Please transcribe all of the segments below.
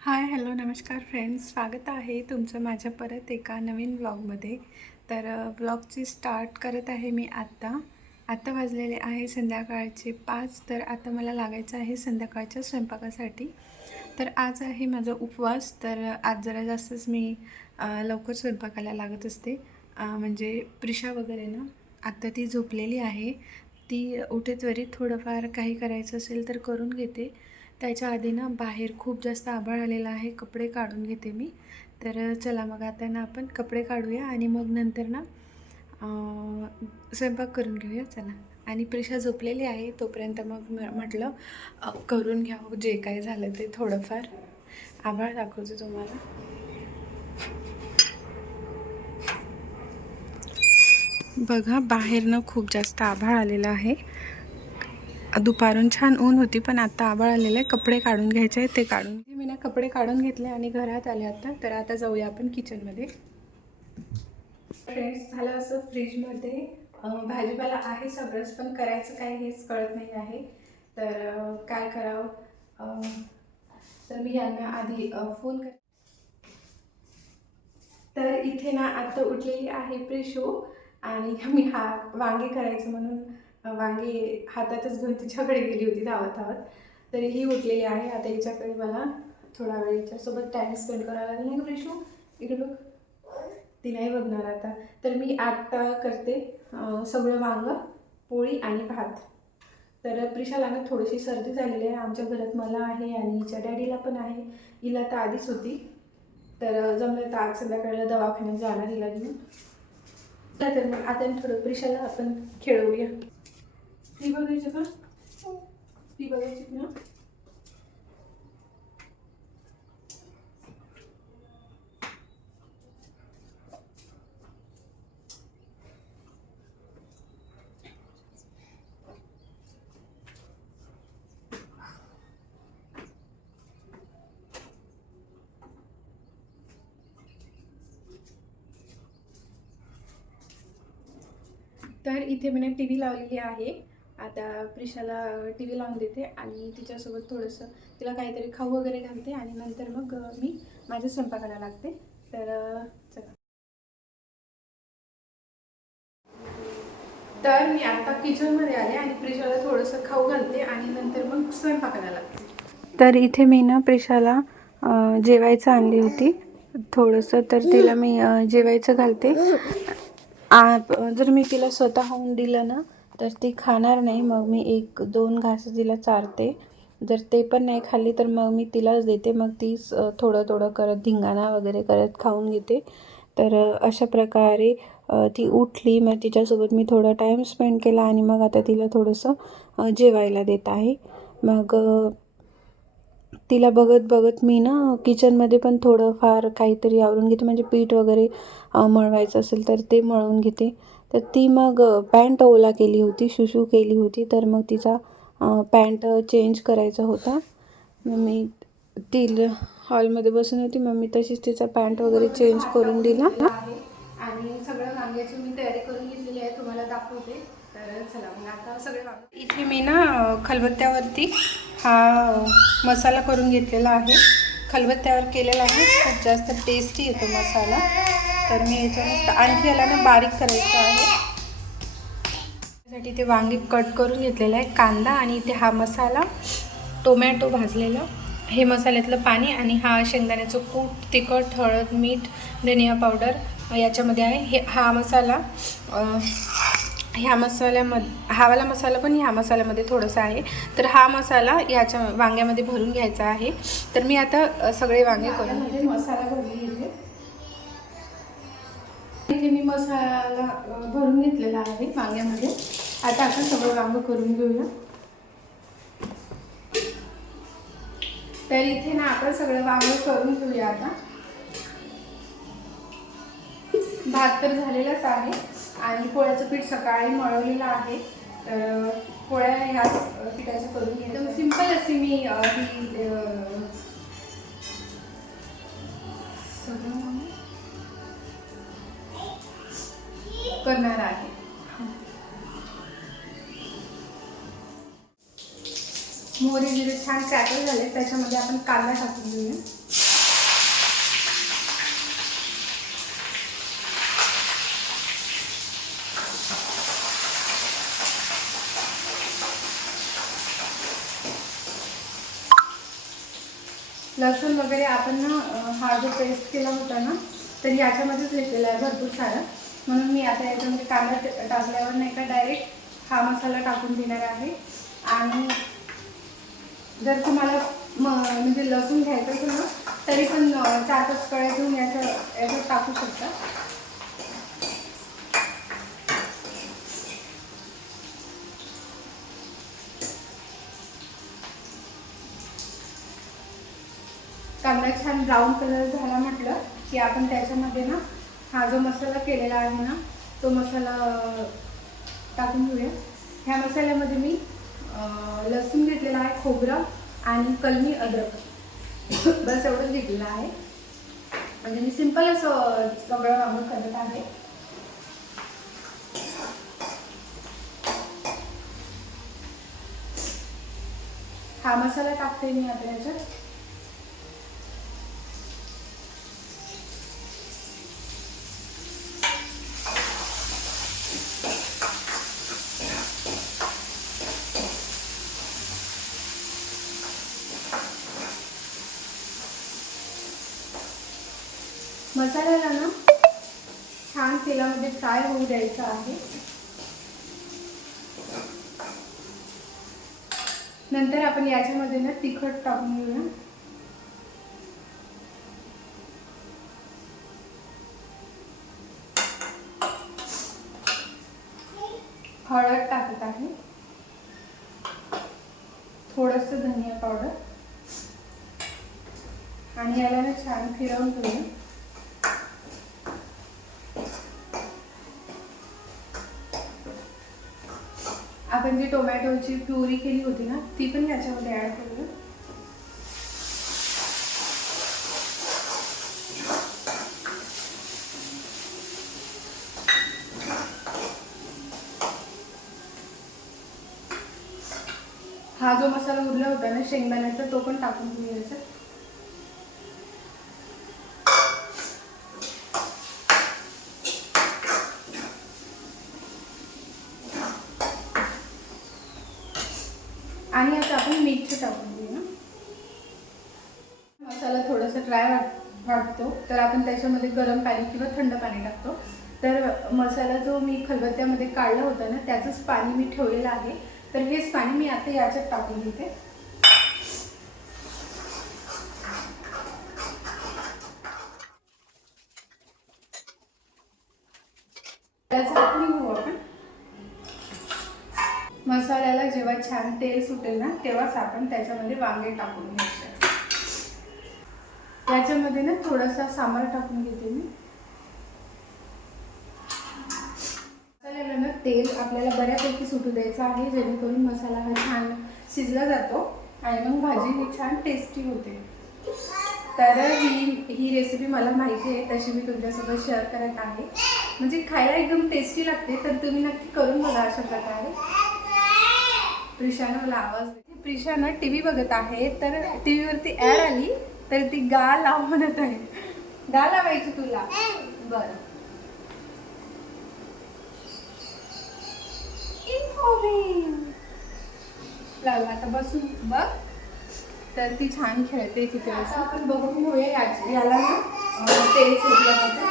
Hi hello नमस्कार friends. स्वागत आहे तुमचं माझ्या परत एका नवीन ब्लॉगमध्ये तर ब्लॉगची स्टार्ट करत आहे मी आत्ता. आत्ता वाजलेले आहे संध्याकाळचे पाच तर आता मला लागायचं आहे संध्याकाळच्या स्वयंपाकासाठी. तर आज आहे माझा उपवास तर आज जरा जास्तच मी लवकर स्वयंपाकाला लागत असते. म्हणजे प्रिशा वगैरे ना आत्ता ती झोपलेली आहे. ती उठे त्वरित थोडंफार काही करायचं असेल तर करून घेते. त्याच्या आधी ना बाहेर खूप जास्त आभाळ आलेला आहे कपडे काढून घेते मी. तर चला मग आता ना आपण कपडे काढूया आणि मग नंतर ना स्वयंपाक करून घेऊया. चला. आणि प्रिशा झोपलेली आहे तोपर्यंत मग म- म्हटलं करून घ्यावं जे काही झालं ते थोडंफार. आभाळ दाखवतो तुम्हाला. बघा बाहेरनं खूप जास्त आभाळ आलेलं आहे. दुपारून छान ऊन होती पण आता आभाळ आलेलं आहे कपडे काढून घ्यायचे आहेत ते काढून. मी ना कपडे काढून घेतले आणि घरात आले आता. तर आता जाऊया आपण किचनमध्ये. फ्रेंड्स झालं असं फ्रीजमध्ये. भाजीपाला आहे सगळंच पण करायचं काय हेच कळत नाही आहे. तर काय करावं? तर मी यांना आधी फोन कर तर इथे ना आता उठलेली आहे प्रेशो आणि मी हा वांगे करायचं म्हणून वांगे हातातच घेऊन तिच्याकडे गेली होती धावत धावत. तर ही उठलेली आहे. आता हिच्याकडे मला थोडा वेळ हिच्यासोबत टाईम स्पेंड करावा लागेल. नाही रेशू इकडे बघ. ती नाही बघणार आता. तर मी आत्ता करते सगळं वांगं पोळी आणि भात. तर प्रिशाला ना थोडीशी सर्दी झालेली आहे. आमच्या घरात मला आहे आणि हिच्या डॅडीला पण आहे. हिला तर आधीच होती. तर जमलं तर आज संध्याकाळला दवाखान्यात जाणार हिला घेऊन. तर मग आता थोडं प्रिशाला आपण खेळवूया. ती बघायची का? ती बघायची ना तर इथे मी टी व्ही लावलेली आहे. त्या प्रिशाला टी व्ही लावून देते आणि तिच्यासोबत थोडंसं तिला काहीतरी खाऊ वगैरे घालते आणि नंतर मग मी माझ्या स्वयंपाकाला लागते. तर चला. तर मी आता किचनमध्ये आले आणि प्रिशाला थोडंसं खाऊ घालते आणि नंतर मग स्वयंपाकाला लागते. तर इथे मी ना प्रिशाला जेवायचं आणली होती. थोडंसं तर तिला मी जेवायचं घालते. आ जर मी तिला स्वतःहून दिलं ना तर ती खाणार नाही. मग मी एक दोन घास तिला चारते. जर ते पण नाही खाल्ली तर मग मी तिलाच देते. मग तीच थोडं थोडं करत धिंगाणा वगैरे करत खाऊन घेते. तर अशा प्रकारे ती उठली. मग तिच्यासोबत मी थोडा टाईम स्पेंड केला आणि मग आता तिला थोडंसं जेवायला देत आहे. मग तिला बघत बघत मी ना किचनमध्ये पण थोडंफार काहीतरी आवरून घेते. म्हणजे पीठ वगैरे मळवायचं असेल तर ते मळवून घेते. तर ती मग पॅन्ट ओला केली होती शुशू केली होती तर मग तिचा पॅन्ट चेंज करायचा होता. मग मी ती हॉलमध्ये बसून होती मग मी तशीच तिचा पॅन्ट वगैरे चेंज करून दिला. आणि सगळं वांग्याची मी तयारी करून घेतलेली आहे तुम्हाला दाखवते. तर चला मग आता सगळे वांगे. इथे मी ना खलबत्त्यावरती हा मसाला करून घेतलेला आहे. खलबत्त्यावर केलेला आहे खूप जास्त टेस्टी येतो मसाला. तर मी याच्यामध्ये आणखी याला ना बारीक करायचं आहे. त्यासाठी ते वांगे कट करून घेतलेलं आहे कांदा आणि इथे हा मसाला टोमॅटो भाजलेला. हे मसाल्यातलं पाणी आणि हा शेंगदाण्याचं कूट तिखट हळद मीठ धनिया पावडर याच्यामध्ये आहे. हे हा मसाला ह्या मसाल्यामध्ये हावाला मसाला पण ह्या मसाल्यामध्ये थोडासा आहे. तर हा मसाला याच्या वांग्यामध्ये भरून घ्यायचा आहे. तर मी आता सगळे वांगे करून मसाला भरून इथे मी मसाला भरून घेतलेला आहे वांग्यामध्ये. आता आपण सगळं वांगं करून घेऊया. तर इथे ना आपण सगळं वांगं करून घेऊया आता. भात तर झालेलाच आहे आणि पोळ्याचं पीठ सकाळी मळवलेलं आहे. तर पोळ्या ह्या अ, पिठाच्या करून एकदम सिंपल अशी मी ही करणार आहे. मोहरी जिरे छान क्रॅकल झाले त्याच्यामध्ये आपण कांदा टाकून घेऊया. लसूण वगैरे आपण ना हा जो पेस्ट केला होता ना तर याच्यामध्येच घेतलेला आहे भरपूर सारा. म्हणून मी आता याच्यामध्ये म्हणजे कांदा टाकल्यावर नाही का डायरेक्ट हा मसाला टाकून देणार आहे. आणि जर तुम्हाला म म्हणजे लसूण घ्यायचं असेल ना तरी पण चार पाच कळ्या घेऊन याचं याच्यात टाकू शकता. कांदा छान ब्राऊन कलर झाला म्हटलं की आपण त्याच्यामध्ये ना हा जो मसाला केलेला आहे ना तो मसाला टाकून घेऊया. ह्या मसाल्यामध्ये मी लसूण घेतलेला आहे खोबरं आणि कलमी अद्रक. बस एवढंच घेतलेलं आहे. म्हणजे मी सिंपल असं सगळं वांगं करत आहे. हा मसाला टाकते मी आता याच्यात. मसाल्याला ना छान तेलामध्ये फ्राय होऊ द्यायचं आहे. नंतर आपण याच्यामध्ये ना तिखट टाकून घेऊया. हळद टाकत आहे. थोडस धनिया पावडर. आणि याला ना छान फिरवून घेऊया. जी टोमॅटोची प्युरी केली होती ना ती पण याच्यामध्ये ऍड करूया. हा जो मसाला उरला होता ना शेंगदाण्याचा तो पण टाकून घेऊया आणि आता आपण मीठ टाकून घेऊया मसाला थोडासा ड्राय वाट वाटतो तर आपण त्याच्यामध्ये गरम पाणी किंवा थंड पाणी टाकतो. तर मसाला जो मी खलबत्त्यामध्ये काढला होता ना त्याचंच पाणी मी ठेवलेलं आहे. तर हेच पाणी मी आता याच्यात टाकून घेते. त्याला आपण मसाल्याला जेव्हा छान तेल सुटेल ना तेव्हाच आपण त्याच्यामध्ये वांगे टाकून घ्यायचे. त्याच्यामध्ये ना थोडासा सांबार टाकून घेते मी. मसाल्याला ना तेल आपल्याला बऱ्यापैकी सुटू द्यायचं आहे जेणेकरून मसाला हा छान शिजला जातो आणि मग भाजी ही छान टेस्टी होते. तर ही ही रेसिपी मला माहिती आहे तशी मी तुमच्यासोबत शेअर करत आहे. म्हणजे खायला एकदम टेस्टी लागते तर तुम्ही नक्की करून बघा अशा प्रकारे. प्रिशानं मला आवाज प्रिशा ना टी व्ही बघत आहे तर टी व्हीवरती ॲड आली तर ती गा लाव म्हणत आहे. गा लावायची तुला. बरं. लावला आता बसून बघ. तर ती छान खेळते तिथे बसून. आपण बघून घेऊया याची- याला ना. अं, तेल सुटलं होतं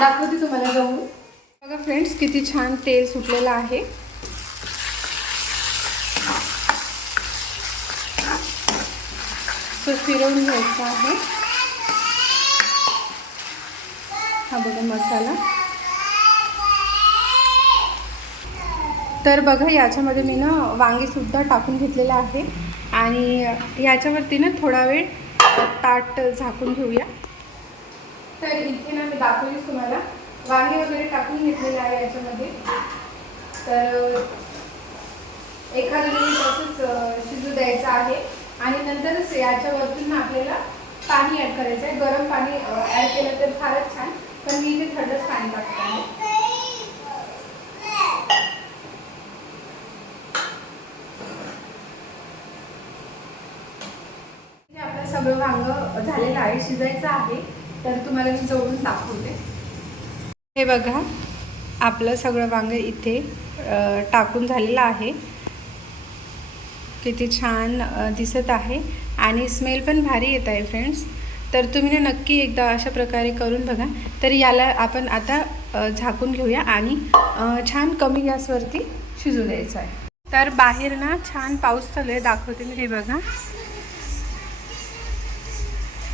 दाखवते तुम्हाला जाऊन. बघा फ्रेंड्स किती छान तेल सुटलेलं आहे. तो फिरवून घ्यायचा आहे. हा बघा मसाला. तर बघा याच्यामध्ये मी ना वांगीसुद्धा टाकून घेतलेलं आहे. आणि याच्यावरती ना थोडा वेळ ताट झाकून घेऊया. तर इथे ना मी दाखवलीच तुम्हाला. वांगे वगैरे टाकून घेतलेले आहे याच्यामध्ये. तर एखादं मिनिट शिजू द्यायचं आहे. आणि नंतरच याच्या वरतून आपल्याला पाणी ऍड करायचं आहे गरम पाणी ॲड केलं तर फारच छान. पण मी इथे थंडच पाणी टाकत. आहे आपलं सगळं वांग झालेलं आहे शिजायचं आहे. तर तुम्हाला मी जवळून दाखवते. हे बघा आपलं सगळं वांग इथे टाकून झालेलं आहे. किती छान दिसत आहे आणि स्मेल पण भारी येत आहे फ्रेंड्स तर तुम्ही ना नक्की एकदा अशा प्रकारे करून बघा. तर याला आपण आता झाकून घेऊया आणि छान कमी गॅसवरती शिजू द्यायचं आहे. तर बाहेर ना छान पाऊस चालू आहे दाखवते मी. हे बघा.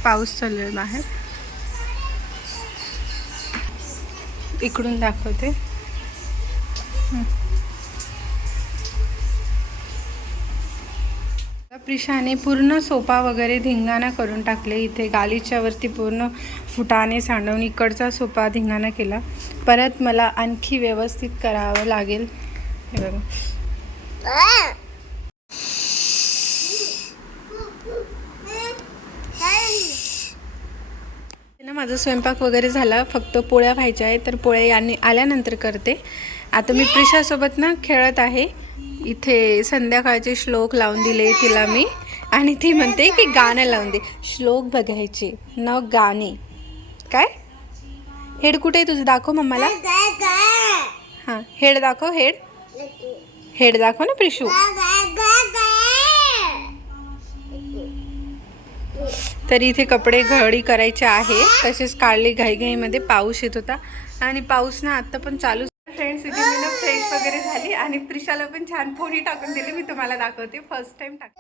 पाऊस चालू आहे बाहेर. इकडून दाखवते. प्रिशाने पूर्ण सोपा वगैरे धिंगाणा करून टाकले. इथे गालीच्यावरती पूर्ण फुटाने सांडवून इकडचा सोफा धिंगाणा केला. परत मला आणखी व्यवस्थित करावं लागेल. हे बघा. ना माझा स्वयंपाक वगैरे झाला. फक्त पोळ्या व्हायच्या आहे तर पोळ्या यांनी आल्यानंतर करते. आता मी प्रिशासोबत ना खेळत आहे. इथे संध्याकाळचे श्लोक लावून दिले तिला मी. आणि ती म्हणते की गाणं लावून दे. श्लोक बघायचे न गाणे. काय? हेड कुठे आहे तुझं? दाखव मम्माला. हां हेड दाखव हेड. हेड दाखव ना प्रिशू. तर इथे कपडे घडी करायचे आहे. तसेच काढले घाईघाईमध्ये पाऊस येत होता. आणि पाऊस ना आत्ता पण चालू फ्रेंड्स इथे मी ना फ्रेश वगैरे झाली आणि प्रिशाला पण छान फोनी टाकून दिली. मी तुम्हाला दाखवते. फर्स्ट टाइम टाक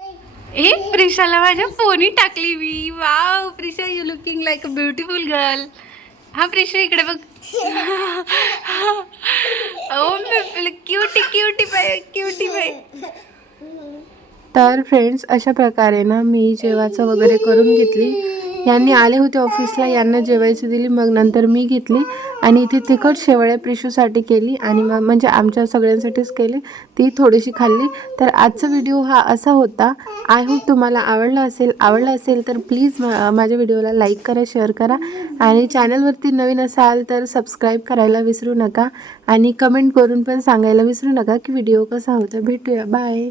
ए प्रिशाला माझ्या फोनी टाकली मी. Wow Prisha you looking like a beautiful girl हा प्रिशा इकडे बघ. Cutie cutie bye cutie bye तर फ्रेंड्स अशा प्रकारे ना मी जेवाचं वगैरे करून घेतली. यांनी आले होते ऑफिसला यांना जेवायची दिली मग नंतर मी घेतली आणि इथे तिखट शेवळ्या प्रिशूसाठी केली आणि मग म्हणजे आमच्या सगळ्यांसाठीच केली. ती थोडीशी खाल्ली. तर आजचा व्हिडिओ हा असा होता. आय होप तुम्हाला आवडला असेल आवडला असेल तर प्लीज माझ्या व्हिडिओला लाईक करा शेअर करा आणि चॅनलवरती नवीन असाल तर सबस्क्राईब करायला विसरू नका आणि कमेंट करून पण सांगायला विसरू नका की व्हिडिओ कसा होता. भेटूया. बाय.